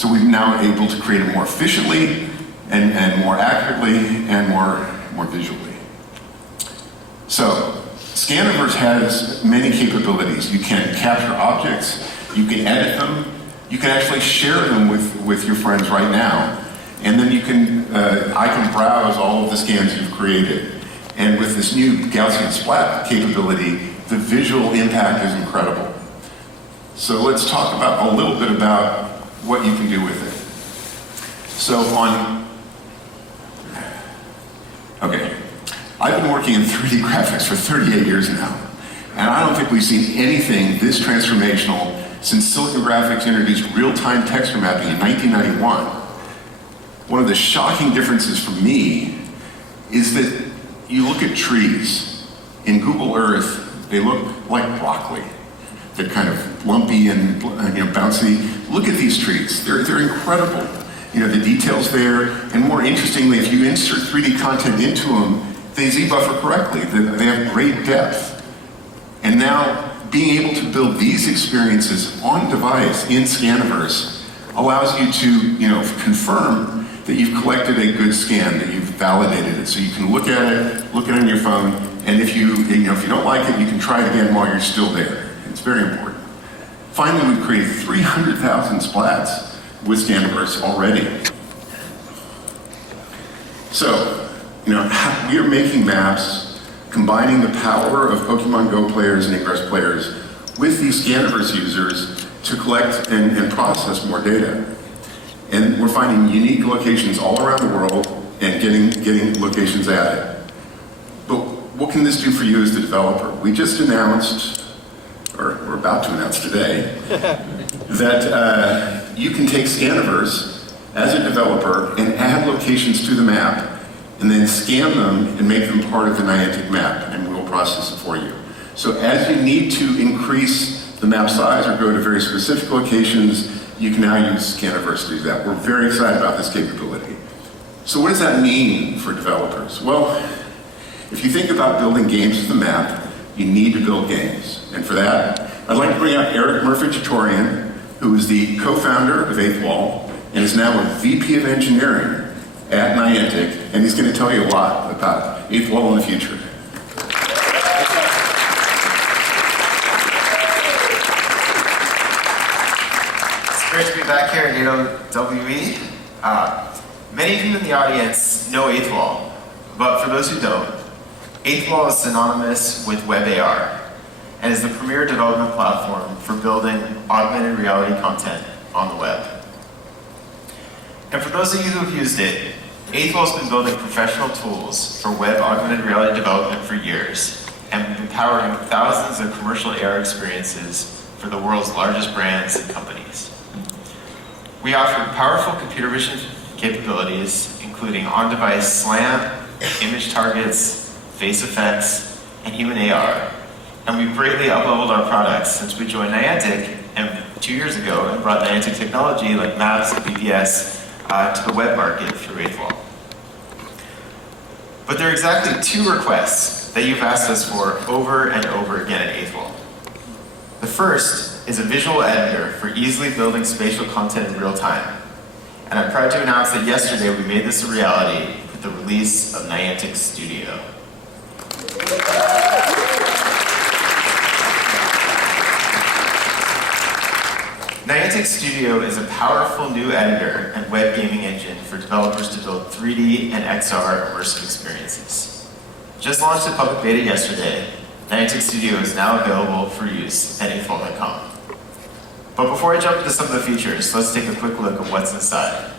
So we're now able to create it more efficiently and more accurately and more visually. So Scaniverse has many capabilities. You can capture objects, you can edit them, you can actually share them with your friends right now. And then you can, I can browse all of the scans you've created. And with this new Gaussian splat capability, the visual impact is incredible. So let's talk about a little bit about what you can do with it. So okay, I've been working in 3D graphics for 38 years now. And I don't think we've seen anything this transformational since Silicon Graphics introduced real-time texture mapping in 1991. One of the shocking differences for me is that you look at trees. In Google Earth, they look like broccoli. They're kind of lumpy and bouncy. Look at these trees. They're incredible. The details there, and more interestingly, if you insert 3D content into them, they Z-buffer correctly. They have great depth. And now, being able to build these experiences on device in Scaniverse allows you to, confirm that you've collected a good scan, that you've validated it. So you can look at it on your phone, and if you don't like it, you can try it again while you're still there. It's very important. Finally, we've created 300,000 splats with Scaniverse already. So, we are making maps, combining the power of Pokemon Go players and Ingress players with these Scaniverse users to collect and process more data. And we're finding unique locations all around the world and getting locations added. But what can this do for you as the developer? We just announced, or we're about to announce today, that you can take Scaniverse as a developer and add locations to the map and then scan them and make them part of the Niantic map, and we'll process it for you. So as you need to increase the map size or go to very specific locations, you can now use Scaniverse to do that. We're very excited about this capability. So what does that mean for developers? Well, if you think about building games with the map, you need to build games. And for that, I'd like to bring out Erik Murphy-Chutorian, who is the co-founder of Eighth Wall and is now a VP of Engineering at Niantic, and he's going to tell you a lot about Eighth Wall in the future. Great to be back here at AWE. Many of you in the audience know Eighth Wall, but for those who don't, Eighth Wall is synonymous with WebAR and is the premier development platform for building augmented reality content on the web. And for those of you who have used it, Eighth Wall has been building professional tools for web augmented reality development for years and been powering thousands of commercial AR experiences for the world's largest brands and companies. We offer powerful computer vision capabilities, including on-device SLAM, image targets, face effects, and human AR. And we've greatly up-leveled our products since we joined Niantic 2 years ago and brought Niantic technology like maps and BPS to the web market through Eighth Wall. But there are exactly 2 requests that you've asked us for over and over again at Eighth Wall. The first is a visual editor for easily building spatial content in real time. And I'm proud to announce that yesterday we made this a reality with the release of Niantic Studio. Niantic Studio is a powerful new editor and web gaming engine for developers to build 3D and XR immersive experiences. Just launched in public beta yesterday, Niantic Studio is now available for use at eighthwall.com. But before I jump into some of the features, let's take a quick look at what's inside.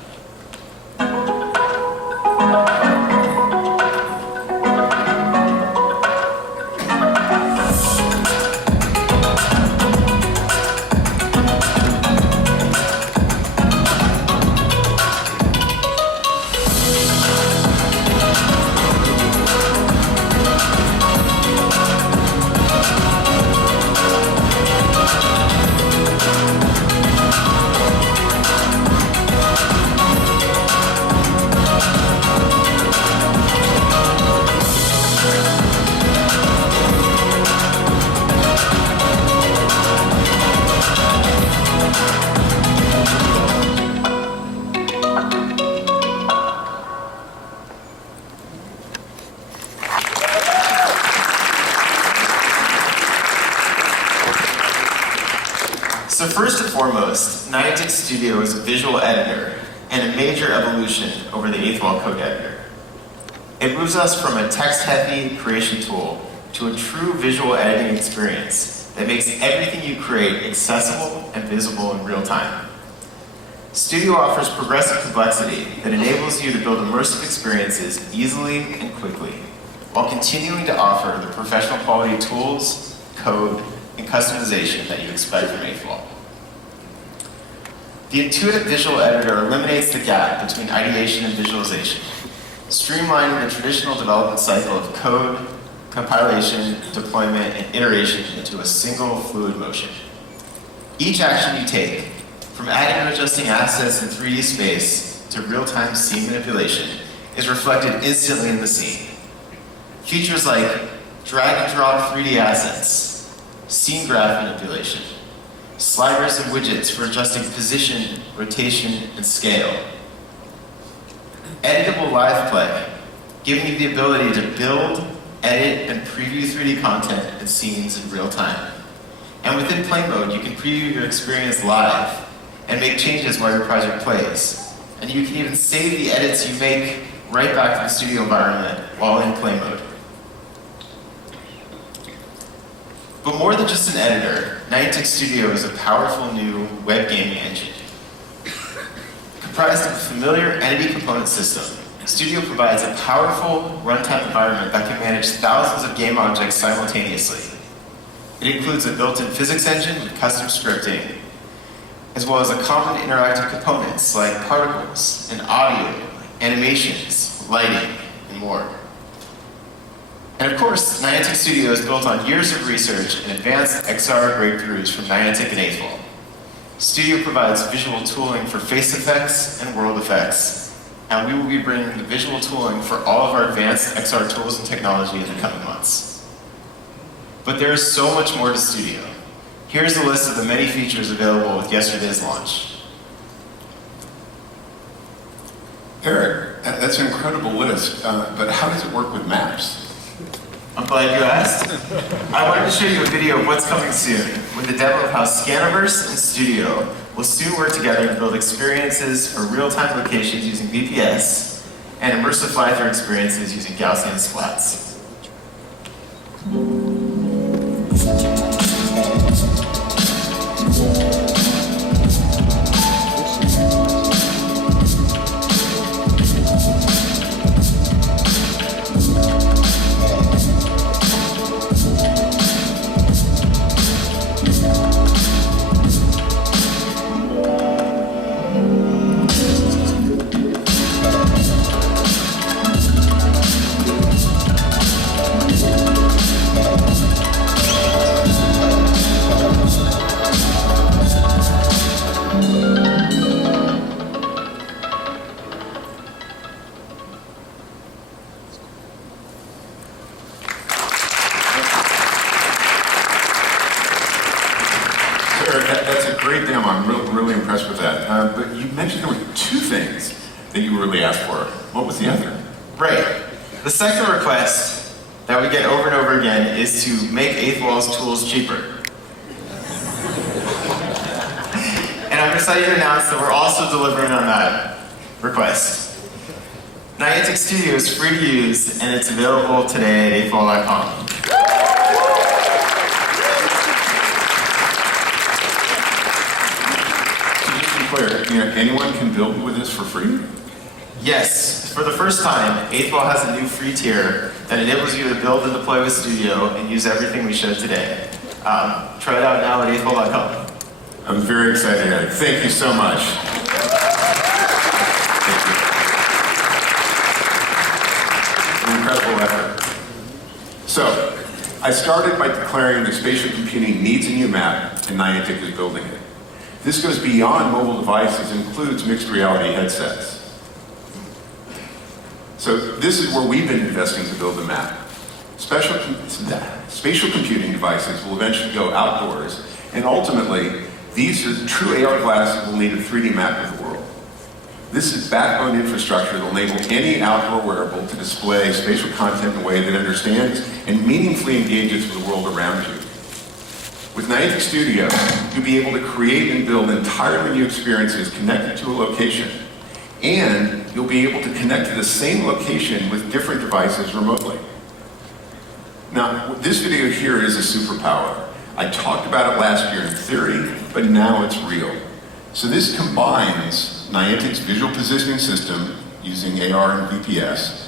Niantic Studio is a visual editor and a major evolution over the 8th Wall code editor. It moves us from a text-heavy creation tool to a true visual editing experience that makes everything you create accessible and visible in real time. Studio offers progressive complexity that enables you to build immersive experiences easily and quickly, while continuing to offer the professional quality tools, code, and customization that you expect from 8th Wall. The intuitive visual editor eliminates the gap between ideation and visualization, streamlining the traditional development cycle of code, compilation, deployment, and iteration into a single fluid motion. Each action you take, from adding and adjusting assets in 3D space to real-time scene manipulation, is reflected instantly in the scene. Features like drag and drop 3D assets, scene graph manipulation, sliders and widgets for adjusting position, rotation, and scale. Editable live play, giving you the ability to build, edit, and preview 3D content and scenes in real time. And within play mode, you can preview your experience live and make changes while your project plays. And you can even save the edits you make right back to the studio environment while in play mode. But more than just an editor, Niantic Studio is a powerful new web gaming engine. Comprised of a familiar entity component system, Studio provides a powerful runtime environment that can manage thousands of game objects simultaneously. It includes a built-in physics engine with custom scripting, as well as a common interactive components like particles and audio, animations, lighting, and more. And of course, Niantic Studio is built on years of research and advanced XR breakthroughs from Niantic and 8th Wall. Studio provides visual tooling for face effects and world effects, and we will be bringing the visual tooling for all of our advanced XR tools and technology in the coming months. But there is so much more to Studio. Here's a list of the many features available with yesterday's launch. Erik, that's an incredible list, but how does it work with maps? I'm glad you asked. I wanted to show you a video of what's coming soon, with a demo of how Scaniverse and Studio will soon work together to build experiences for real-time locations using VPS and immersive fly-through experiences using Gaussian splats. That's a great demo. I'm really impressed with that. But you mentioned there were two things that you really asked for. What was the other? Right. The second request that we get over and over again is to make 8th Wall's tools cheaper. And I'm excited to announce that we're also delivering on that request. Niantic Studio is free to use, and it's available today at 8thwall.com. Clear. Anyone can build with this for free? Yes, for the first time, 8th Wall has a new free tier that enables you to build and deploy with Studio and use everything we showed today. Try it out now at 8thwall.com. I'm very excited, Erik. Thank you so much. An incredible effort. So, I started by declaring that spatial computing needs a new map, and Niantic is building it. This goes beyond mobile devices and includes mixed reality headsets. So this is where we've been investing to build the map. Spatial computing devices will eventually go outdoors, and ultimately, these are true AR glasses will need a 3D map of the world. This is backbone infrastructure that will enable any outdoor wearable to display spatial content in a way that understands and meaningfully engages with the world around you. With Niantic Studio, you'll be able to create and build entirely new experiences connected to a location, and you'll be able to connect to the same location with different devices remotely. Now, this video here is a superpower. I talked about it last year in theory, but now it's real. So this combines Niantic's visual positioning system using AR and VPS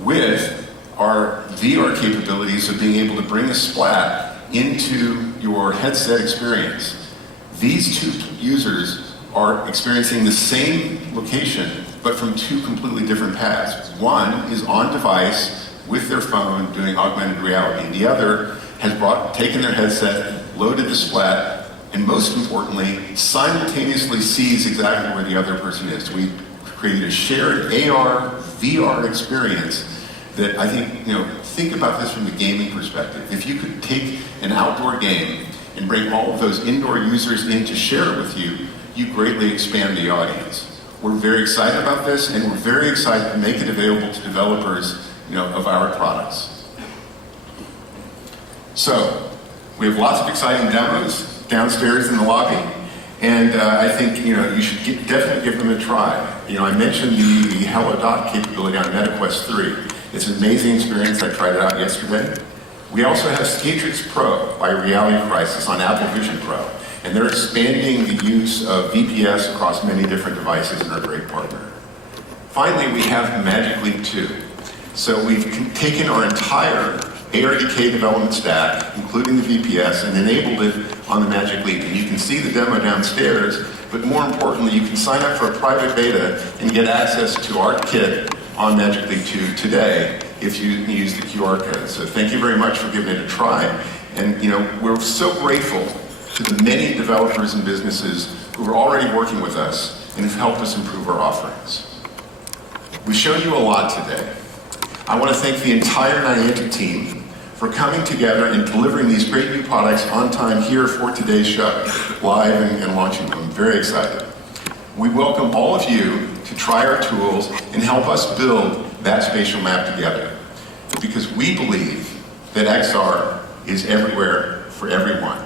with our VR capabilities of being able to bring a splat into your headset experience. These two users are experiencing the same location, but from two completely different paths. One is on device with their phone doing augmented reality. The other has taken their headset, loaded the splat, and most importantly, simultaneously sees exactly where the other person is. We created a shared AR, VR experience that I think about this from the gaming perspective. If you could take an outdoor game and bring all of those indoor users in to share it with you, you greatly expand the audience. We're very excited about this, and we're very excited to make it available to developers, of our products. So, we have lots of exciting demos downstairs in the lobby, and I think you should definitely give them a try. I mentioned the Hello Dot capability on MetaQuest 3. It's an amazing experience. I tried it out yesterday. We also have Skatrix Pro by Reality Crisis on Apple Vision Pro, and they're expanding the use of VPS across many different devices and are a great partner. Finally, we have Magic Leap 2. So we've taken our entire ARDK development stack, including the VPS, and enabled it on the Magic Leap. And you can see the demo downstairs, but more importantly, you can sign up for a private beta and get access to our kit on Magic Leap 2 today if you use the QR code. So thank you very much for giving it a try. And we're so grateful to the many developers and businesses who are already working with us and have helped us improve our offerings. We've shown you a lot today. I want to thank the entire Niantic team for coming together and delivering these great new products on time here for today's show, live and launching them. I'm very excited. We welcome all of you to try our tools and help us build that spatial map together. Because we believe that XR is everywhere for everyone.